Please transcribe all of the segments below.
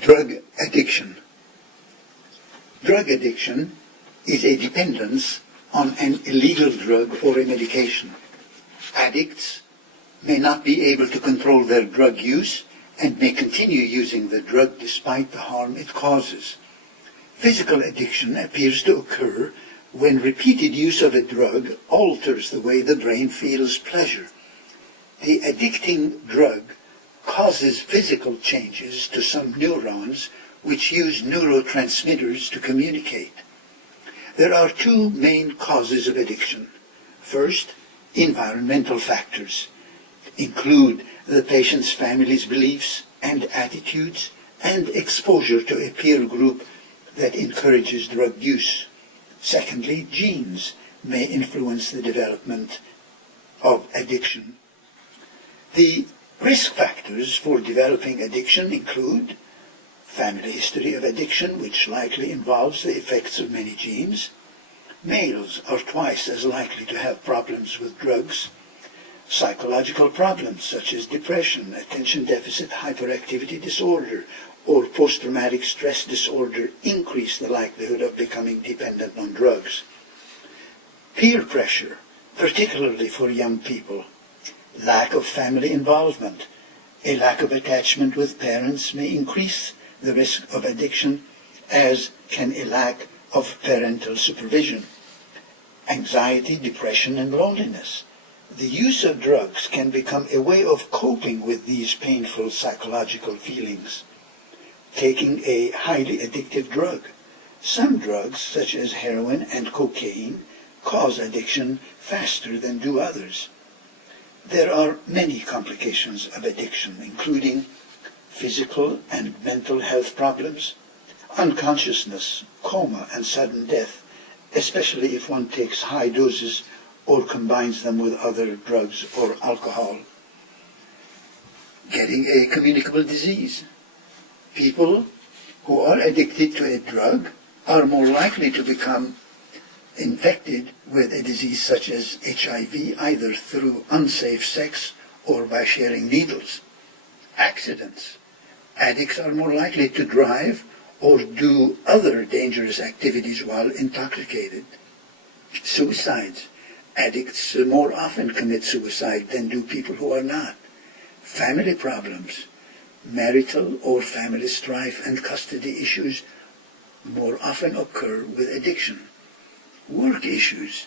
Drug addiction. Drug addiction is a dependence on an illegal drug or a medication. Addicts may not be able to control their drug use and may continue using the drug despite the harm it causes. Physical addiction appears to occur when repeated use of a drug alters the way the brain feels pleasure. The addicting drug causes physical changes to some neurons which use neurotransmitters to communicate. There are two main causes of addiction. First, environmental factors include the patient's family's beliefs and attitudes and exposure to a peer group that encourages drug use. Secondly, genes may influence the development of addiction. The risk factors for developing addiction include family history of addiction, which likely involves the effects of many genes. Males are twice as likely to have problems with drugs. Psychological problems such as depression, attention deficit hyperactivity disorder, or post-traumatic stress disorder increase the likelihood of becoming dependent on drugs. Peer pressure, particularly for young people. Lack of family involvement. A lack of attachment with parents may increase the risk of addiction, as can a lack of parental supervision. Anxiety, depression, and loneliness. The use of drugs can become a way of coping with these painful psychological feelings. Taking a highly addictive drug. Some drugs, such as heroin and cocaine, cause addiction faster than do others. There are many complications of addiction, including physical and mental health problems, unconsciousness, coma, and sudden death, especially if one takes high doses or combines them with other drugs or alcohol. Getting a communicable disease. People who are addicted to a drug are more likely to become infected with a disease such as HIV, either through unsafe sex or by sharing needles. Accidents. Addicts are more likely to drive or do other dangerous activities while intoxicated. Suicides. Addicts more often commit suicide than do people who are not. Family problems. Marital or family strife and custody issues more often occur with addiction. Work issues.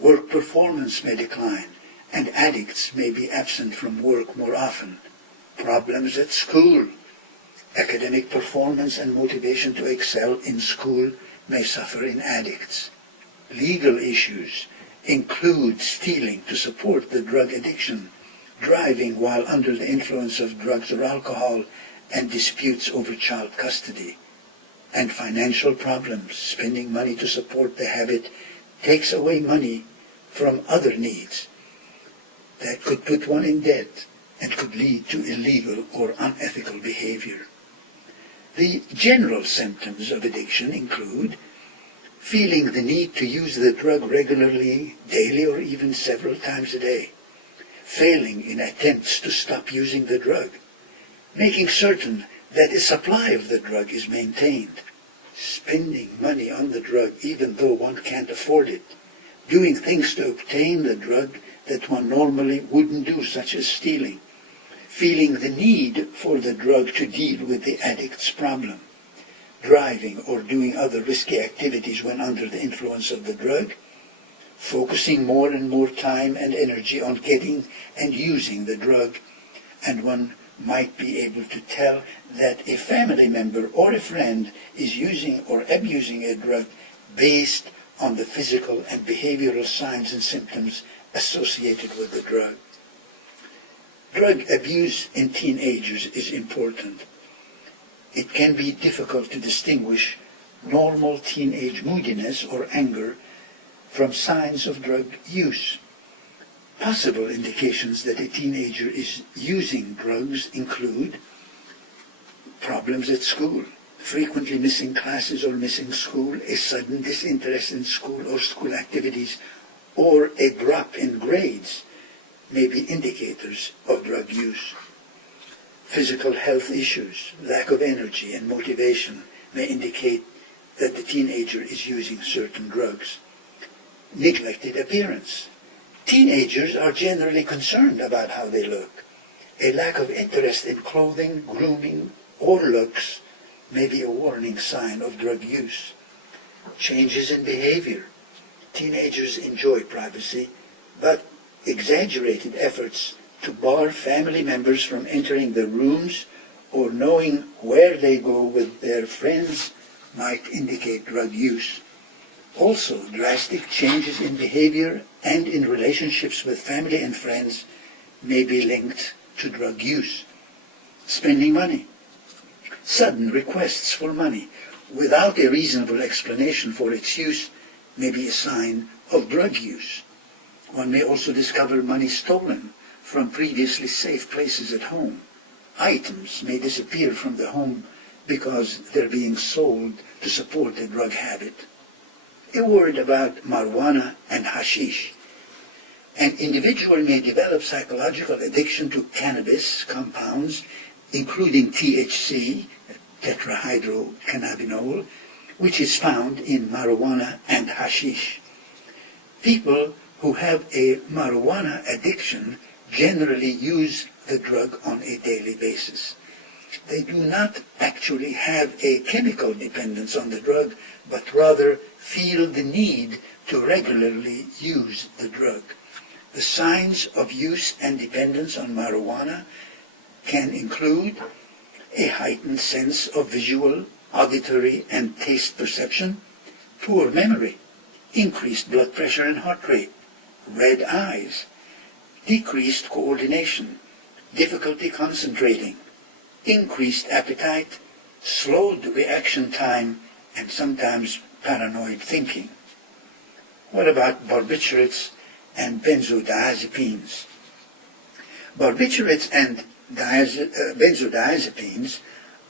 Work performance may decline, and addicts may be absent from work more often. Problems at school. Academic performance and motivation to excel in school may suffer in addicts. Legal issues include stealing to support the drug addiction, driving while under the influence of drugs or alcohol, and disputes over child custody. And financial problems. Spending money to support the habit takes away money from other needs that could put one in debt and could lead to illegal or unethical behavior. The general symptoms of addiction include feeling the need to use the drug regularly, daily, or even several times a day, failing in attempts to stop using the drug, making certain that a supply of the drug is maintained, spending money on the drug even though one can't afford it, doing things to obtain the drug that one normally wouldn't do, such as stealing, feeling the need for the drug to deal with the addict's problem, driving or doing other risky activities when under the influence of the drug, focusing more and more time and energy on getting and using the drug, and one might be able to tell that a family member or a friend is using or abusing a drug based on the physical and behavioral signs and symptoms associated with the drug. Drug abuse in teenagers is important. It can be difficult to distinguish normal teenage moodiness or anger from signs of drug use. Possible indications that a teenager is using drugs include problems at school, frequently missing classes or missing school, a sudden disinterest in school or school activities, or a drop in grades may be indicators of drug use. Physical health issues, lack of energy and motivation may indicate that the teenager is using certain drugs. Neglected appearance. Teenagers are generally concerned about how they look. A lack of interest in clothing, grooming, or looks may be a warning sign of drug use. Changes in behavior. Teenagers enjoy privacy, but exaggerated efforts to bar family members from entering the rooms or knowing where they go with their friends might indicate drug use. Also, drastic changes in behavior and in relationships with family and friends may be linked to drug use. Spending money. Sudden requests for money without a reasonable explanation for its use may be a sign of drug use. One may also discover money stolen from previously safe places at home. Items may disappear from the home because they're being sold to support a drug habit. A word about marijuana and hashish. An individual may develop psychological addiction to cannabis compounds, including THC, tetrahydrocannabinol, which is found in marijuana and hashish. People who have a marijuana addiction generally use the drug on a daily basis. They do not actually have a chemical dependence on the drug, but rather feel the need to regularly use the drug. The signs of use and dependence on marijuana can include a heightened sense of visual, auditory, and taste perception, poor memory, increased blood pressure and heart rate, red eyes, decreased coordination, difficulty concentrating, increased appetite, slowed reaction time, and sometimes paranoid thinking. What about barbiturates and benzodiazepines? Barbiturates and benzodiazepines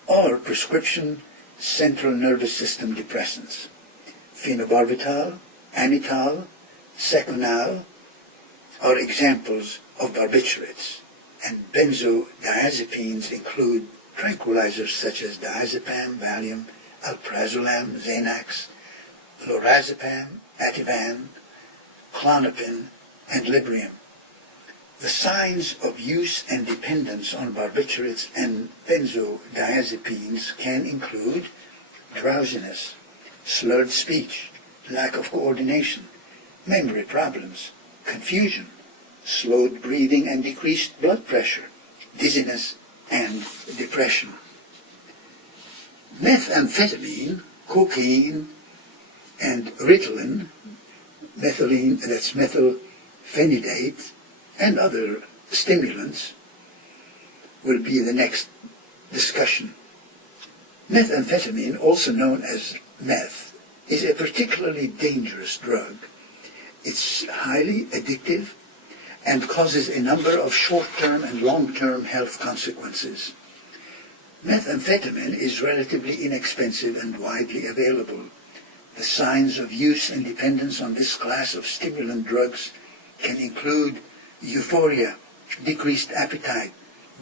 are prescription central nervous system depressants. Phenobarbital, amytal, seconal are examples of barbiturates, and benzodiazepines include tranquilizers such as diazepam, Valium, alprazolam, Xanax, lorazepam, Ativan, Klonopin, and Librium. The signs of use and dependence on barbiturates and benzodiazepines can include drowsiness, slurred speech, lack of coordination, memory problems, confusion, slowed breathing and decreased blood pressure, dizziness, and depression. Methamphetamine, cocaine, and Ritalin, methylene, that's methylphenidate, and other stimulants will be the next discussion. Methamphetamine, also known as meth, is a particularly dangerous drug. It's highly addictive and causes a number of short-term and long-term health consequences. Methamphetamine is relatively inexpensive and widely available. The signs of use and dependence on this class of stimulant drugs can include euphoria, decreased appetite,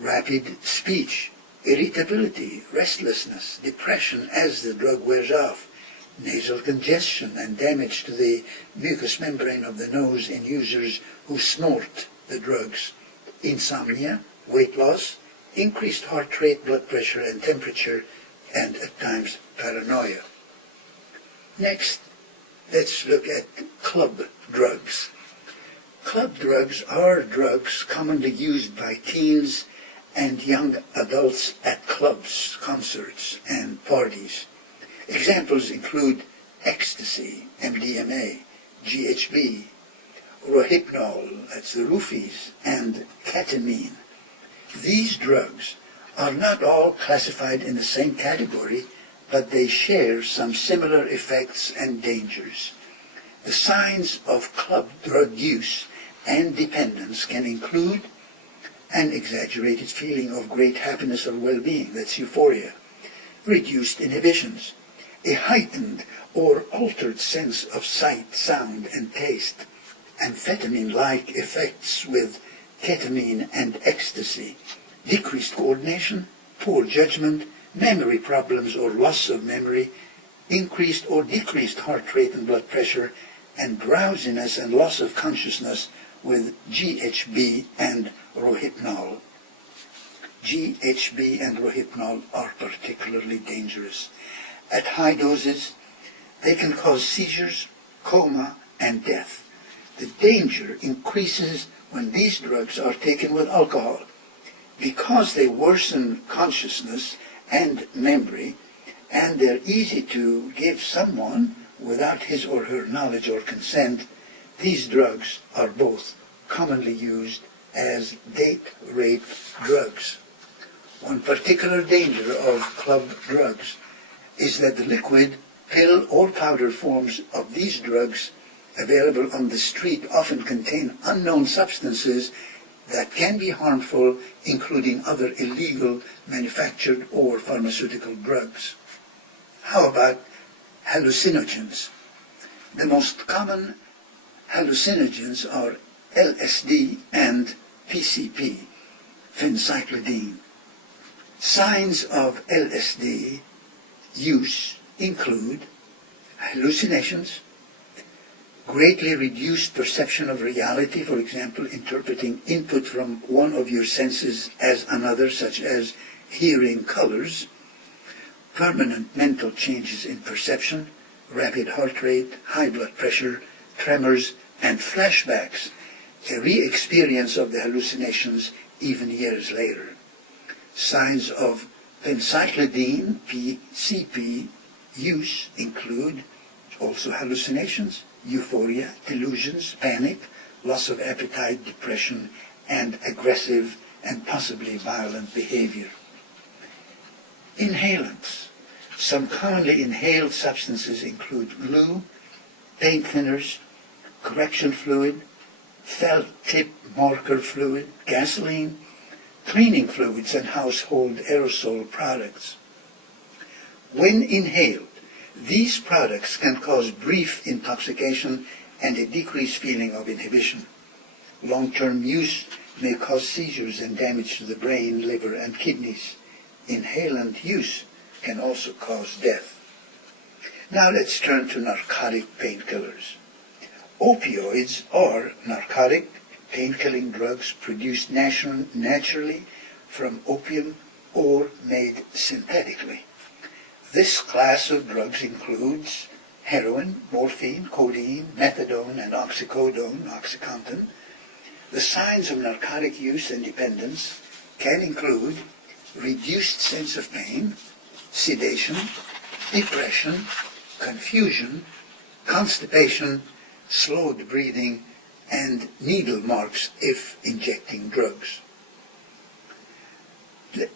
rapid speech, irritability, restlessness, depression as the drug wears off, nasal congestion and damage to the mucous membrane of the nose in users who snort the drugs, insomnia, weight loss, increased heart rate, blood pressure and temperature, and at times paranoia. Next, let's look at club drugs. Club drugs are drugs commonly used by teens and young adults at clubs, concerts, and parties. Examples include ecstasy, MDMA, GHB, Rohypnol, that's the roofies, and ketamine. These drugs are not all classified in the same category, but they share some similar effects and dangers. The signs of club drug use and dependence can include an exaggerated feeling of great happiness or well-being, that's euphoria, reduced inhibitions, a heightened or altered sense of sight, sound, and taste, amphetamine-like effects with ketamine and ecstasy, decreased coordination, poor judgment, memory problems or loss of memory, increased or decreased heart rate and blood pressure, and drowsiness and loss of consciousness with GHB and Rohypnol. GHB and Rohypnol are particularly dangerous. At high doses, they can cause seizures, coma, and death. The danger increases when these drugs are taken with alcohol. Because they worsen consciousness and memory, and they're easy to give someone without his or her knowledge or consent, these drugs are both commonly used as date rape drugs. One particular danger of club drugs is that the liquid, pill, or powder forms of these drugs available on the street often contain unknown substances that can be harmful, including other illegal manufactured or pharmaceutical drugs. How about hallucinogens? The most common hallucinogens are LSD and PCP, phencyclidine. Signs of LSD use include hallucinations, greatly reduced perception of reality, for example, interpreting input from one of your senses as another, such as hearing colors, permanent mental changes in perception, rapid heart rate, high blood pressure, tremors, and flashbacks, a re-experience of the hallucinations even years later. Signs of phencyclidine, PCP, use include also hallucinations, euphoria, delusions, panic, loss of appetite, depression, and aggressive and possibly violent behavior. Inhalants. Some commonly inhaled substances include glue, paint thinners, correction fluid, felt tip marker fluid, gasoline, cleaning fluids, and household aerosol products. When inhaled, these products can cause brief intoxication and a decreased feeling of inhibition. Long-term use may cause seizures and damage to the brain, liver, and kidneys. Inhalant use can also cause death. Now let's turn to narcotic painkillers. Opioids are narcotic pain-killing drugs produced naturally from opium or made synthetically. This class of drugs includes heroin, morphine, codeine, methadone, and oxycodone, OxyContin. The signs of narcotic use and dependence can include reduced sense of pain, sedation, depression, confusion, constipation, slowed breathing, and needle marks if injecting drugs.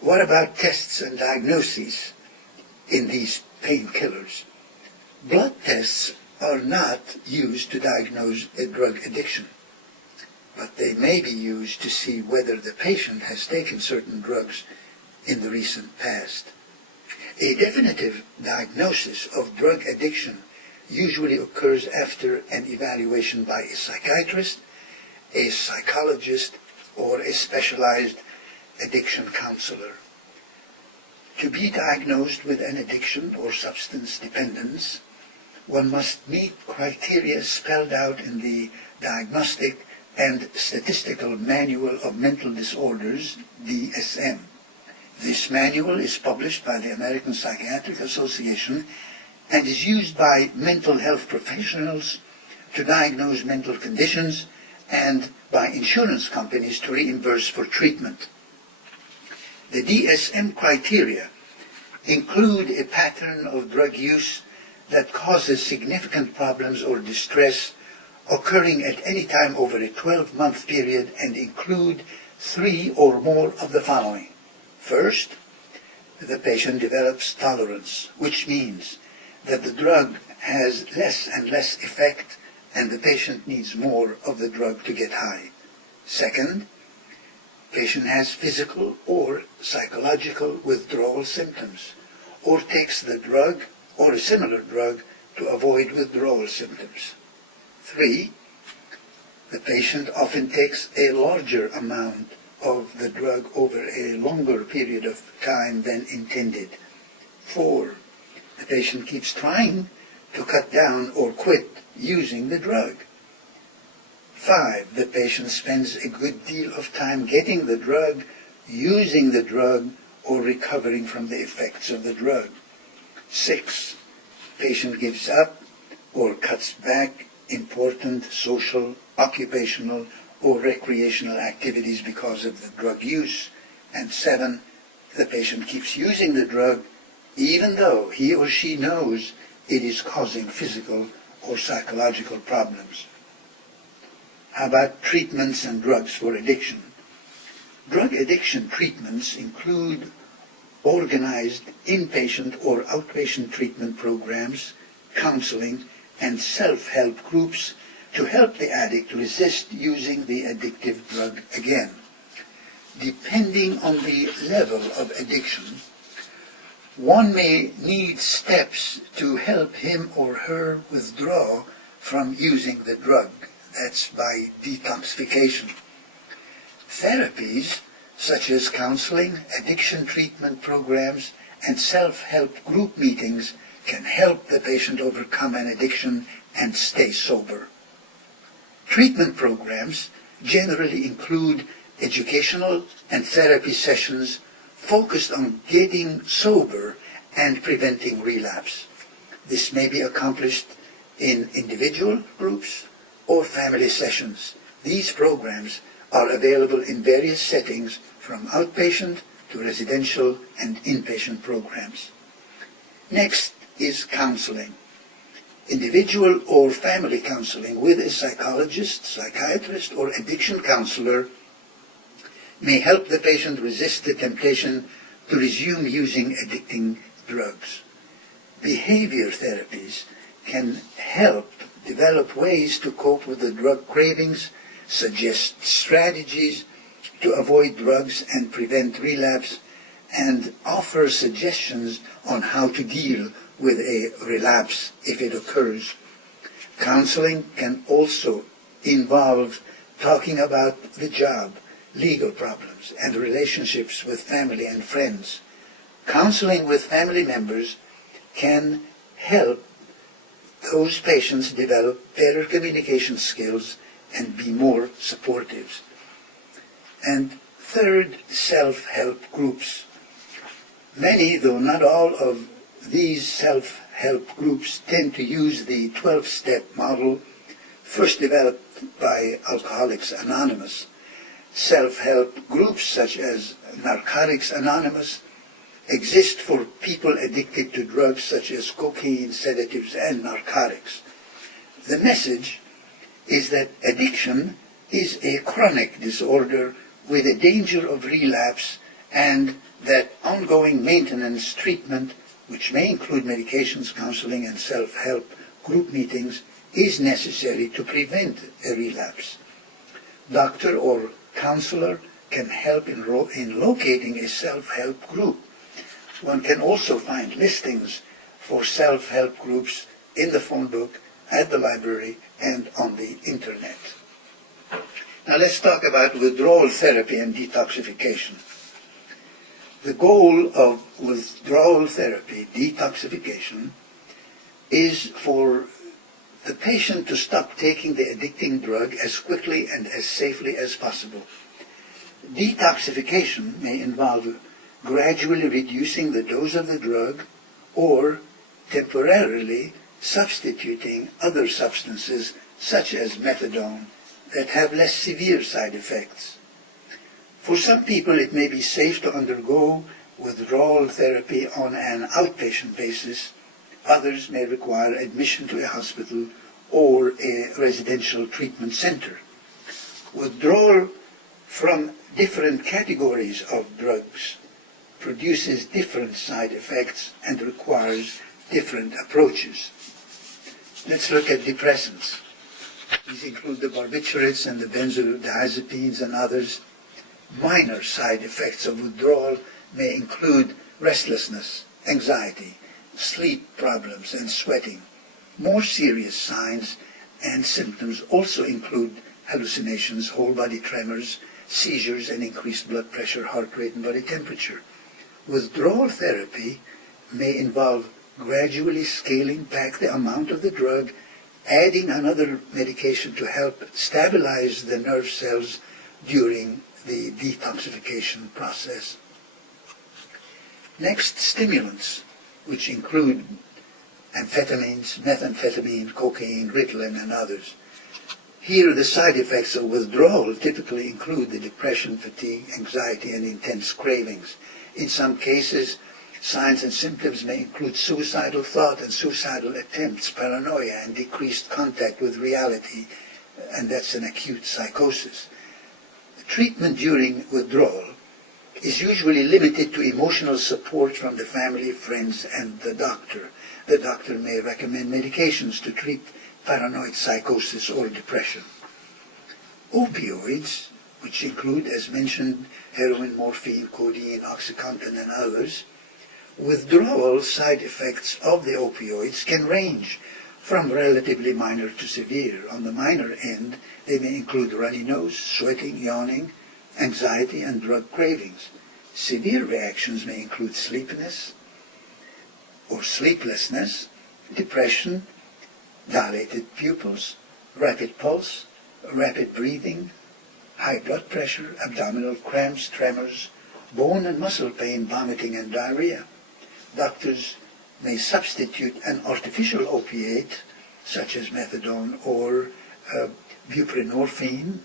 What about tests and diagnoses in these painkillers? Blood tests are not used to diagnose a drug addiction, but they may be used to see whether the patient has taken certain drugs in the recent past. A definitive diagnosis of drug addiction usually occurs after an evaluation by a psychiatrist, a psychologist, or a specialized addiction counselor. To be diagnosed with an addiction or substance dependence, one must meet criteria spelled out in the Diagnostic and Statistical Manual of Mental Disorders, DSM. This manual is published by the American Psychiatric Association and is used by mental health professionals to diagnose mental conditions and by insurance companies to reimburse for treatment. The DSM criteria include a pattern of drug use that causes significant problems or distress occurring at any time over a 12-month period and include 3 or more of the following. First, the patient develops tolerance, which means that the drug has less and less effect and the patient needs more of the drug to get high. Second, patient has physical or psychological withdrawal symptoms or takes the drug or a similar drug to avoid withdrawal symptoms. 3, the patient often takes a larger amount of the drug over a longer period of time than intended. 4. The patient keeps trying to cut down or quit using the drug. 5. The patient spends a good deal of time getting the drug, using the drug, or recovering from the effects of the drug. 6. Patient gives up or cuts back important social, occupational, or recreational activities because of the drug use. And 7. The patient keeps using the drug even though he or she knows it is causing physical or psychological problems. How about treatments and drugs for addiction? Drug addiction treatments include organized inpatient or outpatient treatment programs, counseling, and self-help groups to help the addict resist using the addictive drug again. Depending on the level of addiction, one may need steps to help him or her withdraw from using the drug. That's by detoxification. Therapies such as counseling, addiction treatment programs, and self-help group meetings can help the patient overcome an addiction and stay sober. Treatment programs generally include educational and therapy sessions focused on getting sober and preventing relapse. This may be accomplished in individual groups or family sessions. These programs are available in various settings from outpatient to residential and inpatient programs. Next is counseling. Individual or family counseling with a psychologist, psychiatrist, or addiction counselor may help the patient resist the temptation to resume using addicting drugs. Behavior therapies can help develop ways to cope with the drug cravings, suggest strategies to avoid drugs and prevent relapse, and offer suggestions on how to deal with a relapse if it occurs. Counseling can also involve talking about the job, legal problems, and relationships with family and friends. Counseling with family members can help those patients develop better communication skills and be more supportive. And third, self-help groups. Many, though not all, of these self-help groups tend to use the 12-step model first developed by Alcoholics Anonymous. Self-help groups such as Narcotics Anonymous exist for people addicted to drugs such as cocaine, sedatives, and narcotics. The message is that addiction is a chronic disorder with a danger of relapse, and that ongoing maintenance treatment, which may include medications, counseling, and self-help group meetings, is necessary to prevent a relapse. Doctor or counselor can help in locating a self-help group. One can also find listings for self-help groups in the phone book, at the library, and on the internet. Now let's talk about withdrawal therapy and detoxification. The goal of withdrawal therapy, detoxification, is for the patient to stop taking the addicting drug as quickly and as safely as possible. Detoxification may involve gradually reducing the dose of the drug or temporarily substituting other substances such as methadone that have less severe side effects. For some people, it may be safe to undergo withdrawal therapy on an outpatient basis. Others may require admission to a hospital or a residential treatment center. Withdrawal from different categories of drugs produces different side effects and requires different approaches. Let's look at depressants. These include the barbiturates and the benzodiazepines and others. Minor side effects of withdrawal may include restlessness, anxiety, sleep problems, and sweating. More serious signs and symptoms also include hallucinations, whole body tremors, seizures and increased blood pressure, heart rate, and body temperature. Withdrawal therapy may involve gradually scaling back the amount of the drug, adding another medication to help stabilize the nerve cells during the detoxification process. Next, stimulants, which include amphetamines, methamphetamine, cocaine, Ritalin, and others. Here, the side effects of withdrawal typically include the depression, fatigue, anxiety, and intense cravings. In some cases, signs and symptoms may include suicidal thought and suicidal attempts, paranoia, and decreased contact with reality, and that's an acute psychosis. Treatment during withdrawal is usually limited to emotional support from the family, friends, and the doctor. The doctor may recommend medications to treat paranoid psychosis or depression. Opioids, which include, as mentioned, heroin, morphine, codeine, OxyContin, and others, withdrawal side effects of the opioids can range from relatively minor to severe. On the minor end, they may include runny nose, sweating, yawning, anxiety, and drug cravings. Severe reactions may include sleepiness or sleeplessness, depression, dilated pupils, rapid pulse, rapid breathing, high blood pressure, abdominal cramps, tremors, bone and muscle pain, vomiting, and diarrhea. Doctors may substitute an artificial opiate, such as methadone or buprenorphine,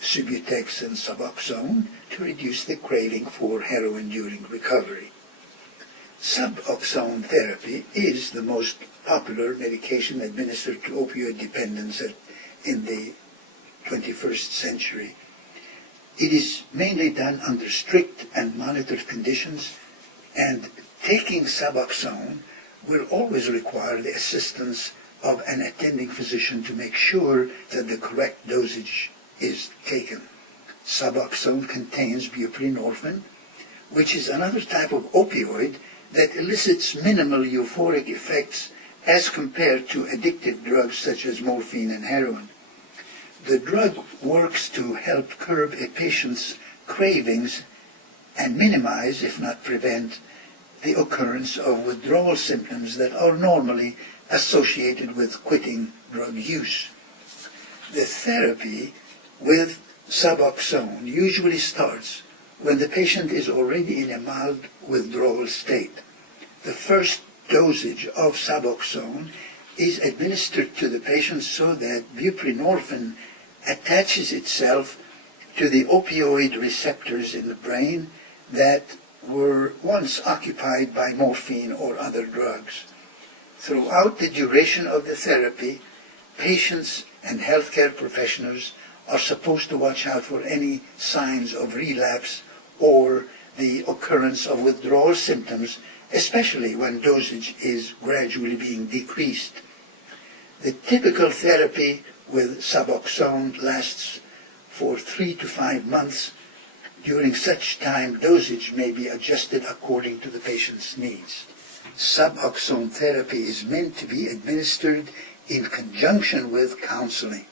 Subutex, and Suboxone, to reduce the craving for heroin during recovery. Suboxone therapy is the most popular medication administered to opioid dependence in the 21st century. It is mainly done under strict and monitored conditions, and taking Suboxone will always require the assistance of an attending physician to make sure that the correct dosage is taken. Suboxone contains buprenorphine, which is another type of opioid that elicits minimal euphoric effects as compared to addictive drugs such as morphine and heroin. The drug works to help curb a patient's cravings and minimize, if not prevent, the occurrence of withdrawal symptoms that are normally associated with quitting drug use. The therapy with Suboxone usually starts when the patient is already in a mild withdrawal state. The first dosage of Suboxone is administered to the patient so that buprenorphine attaches itself to the opioid receptors in the brain that were once occupied by morphine or other drugs. Throughout the duration of the therapy, patients and healthcare professionals are supposed to watch out for any signs of relapse or the occurrence of withdrawal symptoms, especially when dosage is gradually being decreased. The typical therapy with Suboxone lasts for 3 to 5 months. During such time, dosage may be adjusted according to the patient's needs. Suboxone therapy is meant to be administered in conjunction with counseling.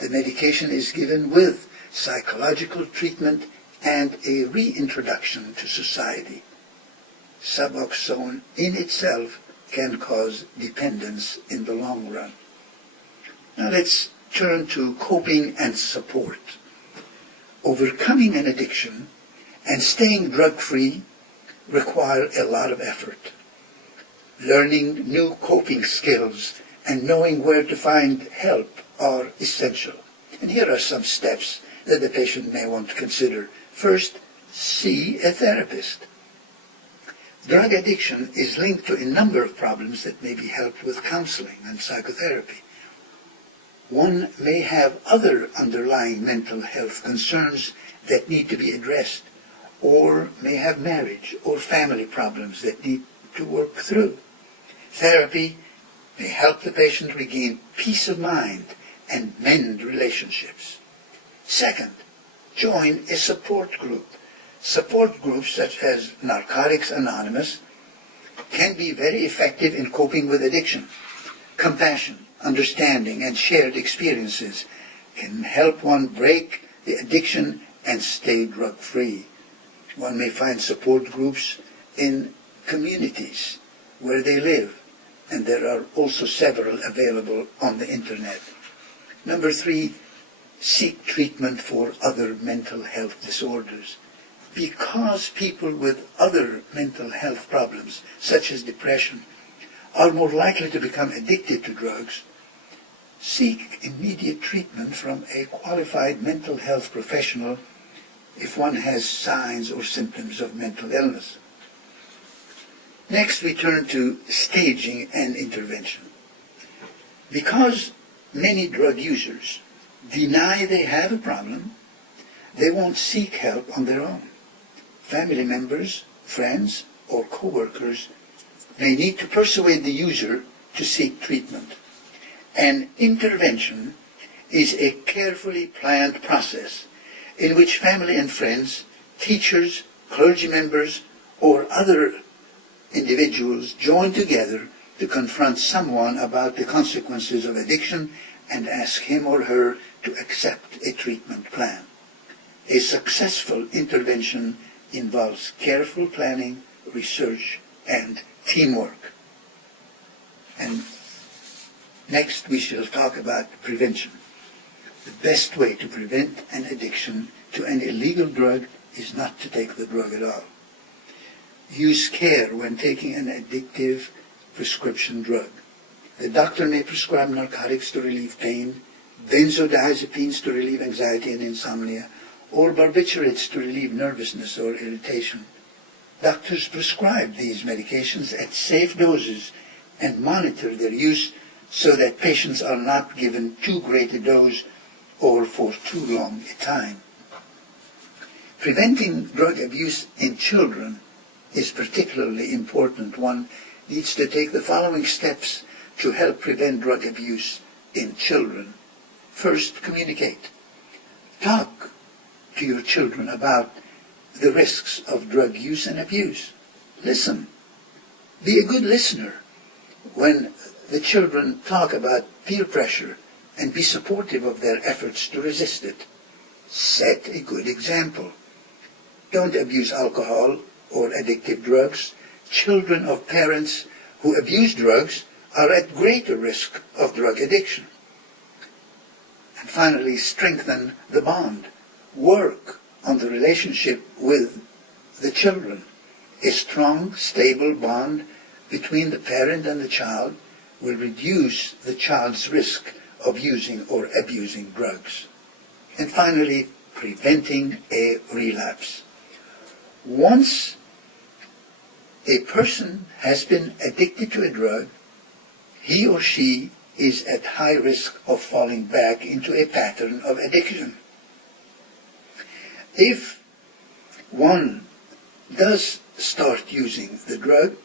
The medication is given with psychological treatment and a reintroduction to society. Suboxone in itself can cause dependence in the long run. Now let's turn to coping and support. Overcoming an addiction and staying drug-free require a lot of effort. Learning new coping skills and knowing where to find help are essential. And here are some steps that the patient may want to consider. First, see a therapist. Drug addiction is linked to a number of problems that may be helped with counseling and psychotherapy. One may have other underlying mental health concerns that need to be addressed, or may have marriage or family problems that need to work through. Therapy may help the patient regain peace of mind and mend relationships. Second, join a support group. Support groups such as Narcotics Anonymous can be very effective in coping with addiction. Compassion, understanding, and shared experiences can help one break the addiction and stay drug-free. One may find support groups in communities where they live, and there are also several available on the internet. Number 3, seek treatment for other mental health disorders. Because people with other mental health problems, such as depression, are more likely to become addicted to drugs, seek immediate treatment from a qualified mental health professional if one has signs or symptoms of mental illness. Next, we turn to staging and intervention. Because many drug users deny they have a problem, they won't seek help on their own. Family members, friends, or co-workers may need to persuade the user to seek treatment. An intervention is a carefully planned process in which family and friends, teachers, clergy members, or other individuals join together to confront someone about the consequences of addiction and ask him or her to accept a treatment plan. A successful intervention involves careful planning, research, and teamwork. And next we shall talk about prevention. The best way to prevent an addiction to an illegal drug is not to take the drug at all. Use care when taking an addictive prescription drug. The doctor may prescribe narcotics to relieve pain, benzodiazepines to relieve anxiety and insomnia, or barbiturates to relieve nervousness or irritation. Doctors prescribe these medications at safe doses and monitor their use so that patients are not given too great a dose or for too long a time. Preventing drug abuse in children is particularly important. One needs to take the following steps to help prevent drug abuse in children. First, communicate. Talk to your children about the risks of drug use and abuse. Listen. Be a good listener when the children talk about peer pressure and be supportive of their efforts to resist it. Set a good example. Don't abuse alcohol or addictive drugs. Children of parents who abuse drugs are at greater risk of drug addiction. And finally, strengthen the bond. Work on the relationship with the children. A strong, stable bond between the parent and the child will reduce the child's risk of using or abusing drugs. And finally, preventing a relapse. Once a person has been addicted to a drug, he or she is at high risk of falling back into a pattern of addiction. If one does start using the drug,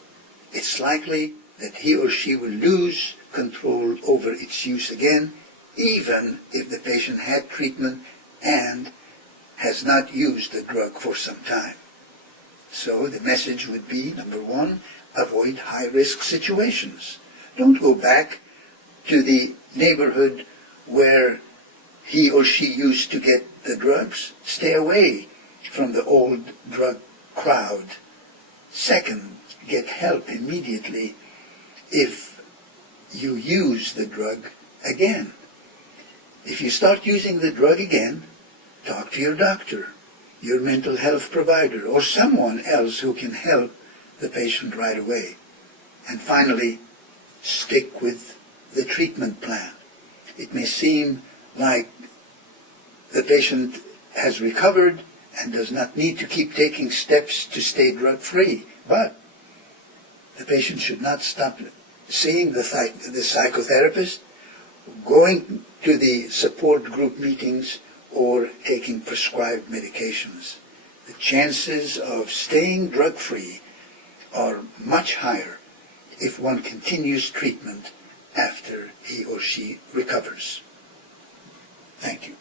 it's likely that he or she will lose control over its use again, even if the patient had treatment and has not used the drug for some time. So the message would be, number 1, avoid high-risk situations. Don't go back to the neighborhood where he or she used to get the drugs. Stay away from the old drug crowd. Second, get help immediately if you use the drug again. If you start using the drug again, talk to your doctor, your mental health provider, or someone else who can help the patient right away. And finally, stick with the treatment plan. It may seem like the patient has recovered and does not need to keep taking steps to stay drug-free, but the patient should not stop seeing the psychotherapist, going to the support group meetings, or taking prescribed medications. The chances of staying drug-free are much higher if one continues treatment after he or she recovers. Thank you.